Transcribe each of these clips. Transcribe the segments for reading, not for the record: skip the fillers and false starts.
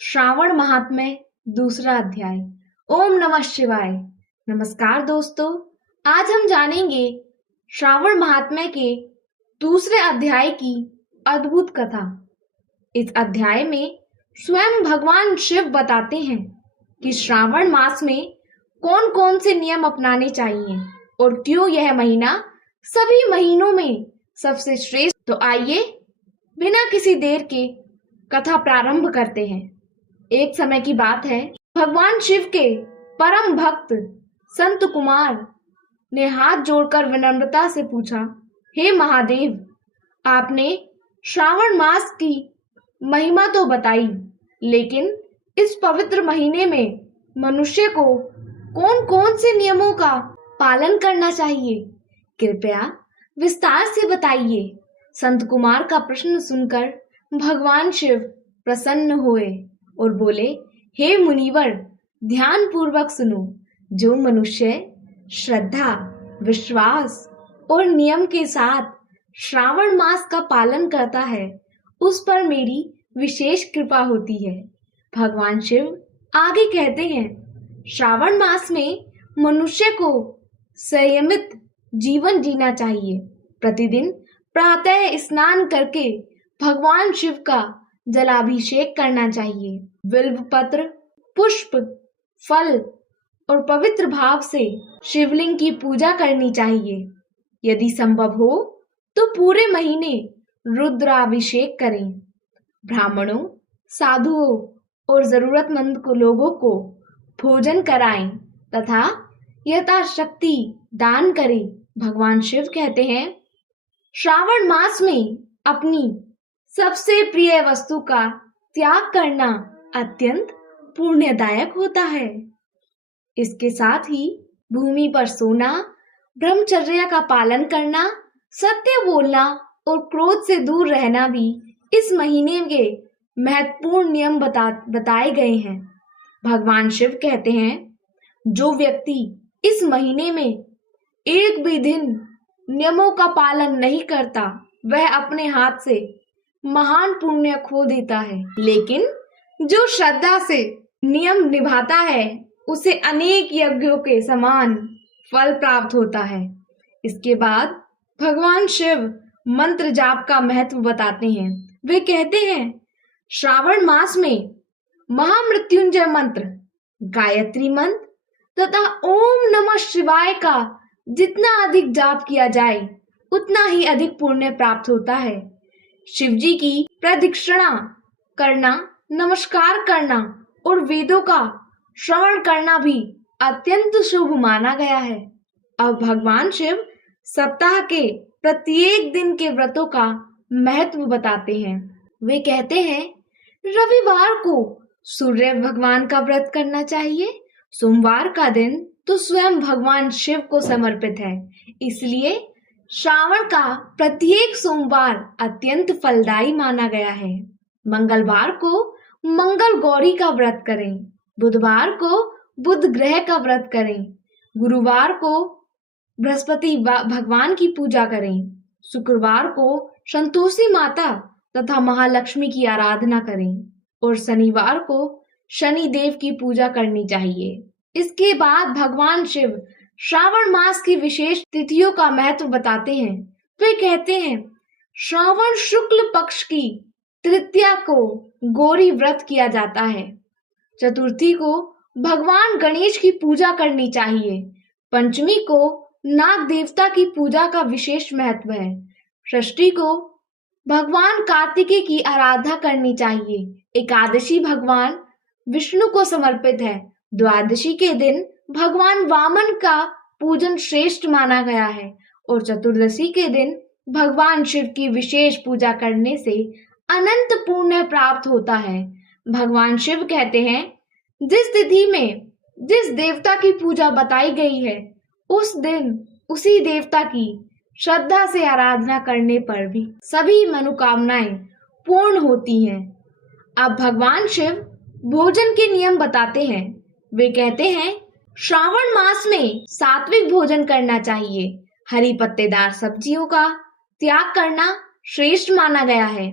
श्रावण महात्म्य दूसरा अध्याय। ओम नमः शिवाय। नमस्कार दोस्तों, आज हम जानेंगे श्रावण महात्म्य के दूसरे अध्याय की अद्भुत कथा। इस अध्याय में स्वयं भगवान शिव बताते हैं कि श्रावण मास में कौन कौन से नियम अपनाने चाहिए और क्यों यह महीना सभी महीनों में सबसे श्रेष्ठ। तो आइए बिना किसी देर के कथा प्रारंभ करते हैं। एक समय की बात है, भगवान शिव के परम भक्त संत कुमार ने हाथ जोड़कर विनम्रता से पूछा, हे महादेव, आपने श्रावण मास की महिमा तो बताई, लेकिन इस पवित्र महीने में मनुष्य को कौन कौन से नियमों का पालन करना चाहिए? कृपया विस्तार से बताइए। संत कुमार का प्रश्न सुनकर भगवान शिव प्रसन्न हुए और बोले, हे मुनिवर, ध्यान पूर्वक सुनो। जो मनुष्य श्रद्धा, विश्वास और नियम के साथ श्रावण मास का पालन करता है, उस पर मेरी विशेष कृपा होती है। भगवान शिव आगे कहते हैं, श्रावण मास में मनुष्य को संयमित जीवन जीना चाहिए। प्रतिदिन प्रातः स्नान करके भगवान शिव का जलाभिषेक करना चाहिए। बिल्व पत्र, पुष्प, फल और पवित्र भाव से शिवलिंग की पूजा करनी चाहिए। यदि संभव हो तो पूरे महीने रुद्राभिषेक करें। ब्राह्मणों, साधुओं और जरूरतमंद लोगों को भोजन कराएं तथा यथाशक्ति दान करें। भगवान शिव कहते हैं, श्रावण मास में अपनी सबसे प्रिय वस्तु का त्याग करना अत्यंत पुण्यदायक होता है। इसके साथ ही भूमि पर सोना, ब्रह्मचर्य का पालन करना, सत्य बोलना और क्रोध से दूर रहना भी इस महीने के महत्वपूर्ण नियम बताए गए हैं। भगवान शिव कहते हैं, जो व्यक्ति इस महीने में एक भी दिन नियमों का पालन नहीं करता, वह अपने हाथ से महान पुण्य खो देता है, लेकिन जो श्रद्धा से नियम निभाता है, उसे अनेक यज्ञों के समान फल प्राप्त होता है। इसके बाद भगवान शिव मंत्र जाप का महत्व बताते हैं। वे कहते हैं, श्रावण मास में महामृत्युंजय मंत्र, गायत्री मंत्र तथा ओम नमः शिवाय का जितना अधिक जाप किया जाए, उतना ही अधिक पुण्य प्राप्त होता है। शिवजी की प्रदक्षिणा करना, नमस्कार करना और वेदों का श्रवण करना भी अत्यंत शुभ माना गया है। अब भगवान शिव सप्ताह के प्रत्येक दिन के व्रतों का महत्व बताते हैं। वे कहते हैं, रविवार को सूर्य भगवान का व्रत करना चाहिए। सोमवार का दिन तो स्वयं भगवान शिव को समर्पित है, इसलिए श्रावण का प्रत्येक सोमवार अत्यंत फलदायी माना गया है। मंगलवार को मंगल गौरी का व्रत करें, बुधवार को बुध ग्रह का व्रत करें, गुरुवार को बृहस्पति भगवान की पूजा करें, शुक्रवार को संतोषी माता तथा महालक्ष्मी की आराधना करें और शनिवार को शनि देव की पूजा करनी चाहिए। इसके बाद भगवान शिव श्रावण मास की विशेष तिथियों का महत्व बताते हैं। वे कहते हैं, श्रावण शुक्ल पक्ष की तृतीया को गौरी व्रत किया जाता है। चतुर्थी को भगवान गणेश की पूजा करनी चाहिए। पंचमी को नाग देवता की पूजा का विशेष महत्व है। षष्ठी को भगवान कार्तिकेय की आराधना करनी चाहिए। एकादशी भगवान विष्णु को समर्पित है। द्वादशी के दिन भगवान वामन का पूजन श्रेष्ठ माना गया है और चतुर्दशी के दिन भगवान शिव की विशेष पूजा करने से अनंत पुण्य प्राप्त होता है। भगवान शिव कहते हैं, जिस तिथि में जिस देवता की पूजा बताई गई है, उस दिन उसी देवता की श्रद्धा से आराधना करने पर भी सभी मनोकामनाएं पूर्ण होती हैं। अब भगवान शिव भोजन के नियम बताते हैं। वे कहते हैं, श्रावण मास में सात्विक भोजन करना चाहिए। हरी पत्तेदार सब्जियों का त्याग करना श्रेष्ठ माना गया है।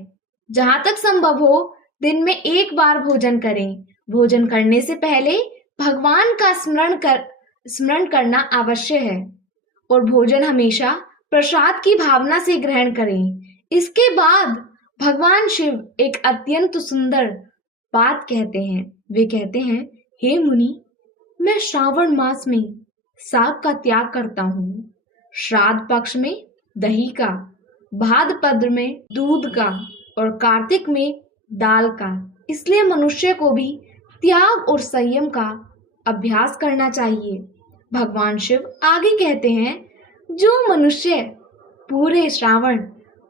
जहां तक संभव हो, दिन में 1 बार भोजन करें। भोजन करने से पहले भगवान का स्मरण करना आवश्यक है और भोजन हमेशा प्रसाद की भावना से ग्रहण करें। इसके बाद भगवान शिव एक अत्यंत सुंदर बात कहते हैं। वे कहते हैं, हे मुनि, मैं श्रावण मास में साग का त्याग करता हूँ, श्राद्ध पक्ष में दही का, भाद्रपद में दूध का और कार्तिक में दाल का। इसलिए मनुष्य को भी त्याग और संयम का अभ्यास करना चाहिए। भगवान शिव आगे कहते हैं, जो मनुष्य पूरे श्रावण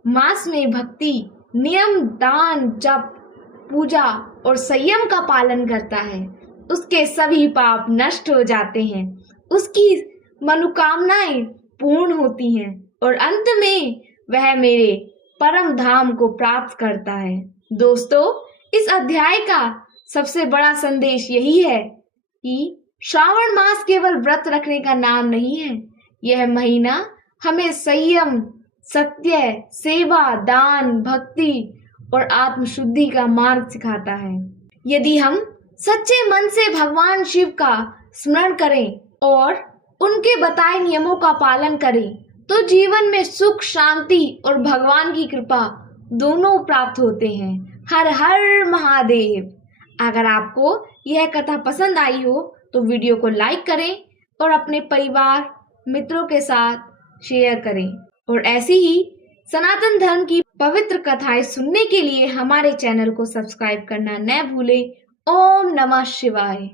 मास में भक्ति, नियम, दान, जप, पूजा और संयम का पालन करता है, उसके सभी पाप नष्ट हो जाते हैं, उसकी मनोकामनाएं पूर्ण होती हैं और अंत में वह मेरे परम धाम को प्राप्त करता है। दोस्तों, इस अध्याय का सबसे बड़ा संदेश यही है कि श्रावण मास केवल व्रत रखने का नाम नहीं है। यह महीना हमें संयम, सत्य, सेवा, दान, भक्ति और आत्मशुद्धि का मार्ग सिखाता है। यदि हम सच्चे मन से भगवान शिव का स्मरण करें और उनके बताए नियमों का पालन करें तो जीवन में सुख, शांति और भगवान की कृपा दोनों प्राप्त होते हैं। हर हर महादेव। अगर आपको यह कथा पसंद आई हो तो वीडियो को लाइक करें और अपने परिवार, मित्रों के साथ शेयर करें और ऐसी ही सनातन धर्म की पवित्र कथाएं सुनने के लिए हमारे चैनल को सब्सक्राइब करना न भूलें। ओम नमः शिवाय।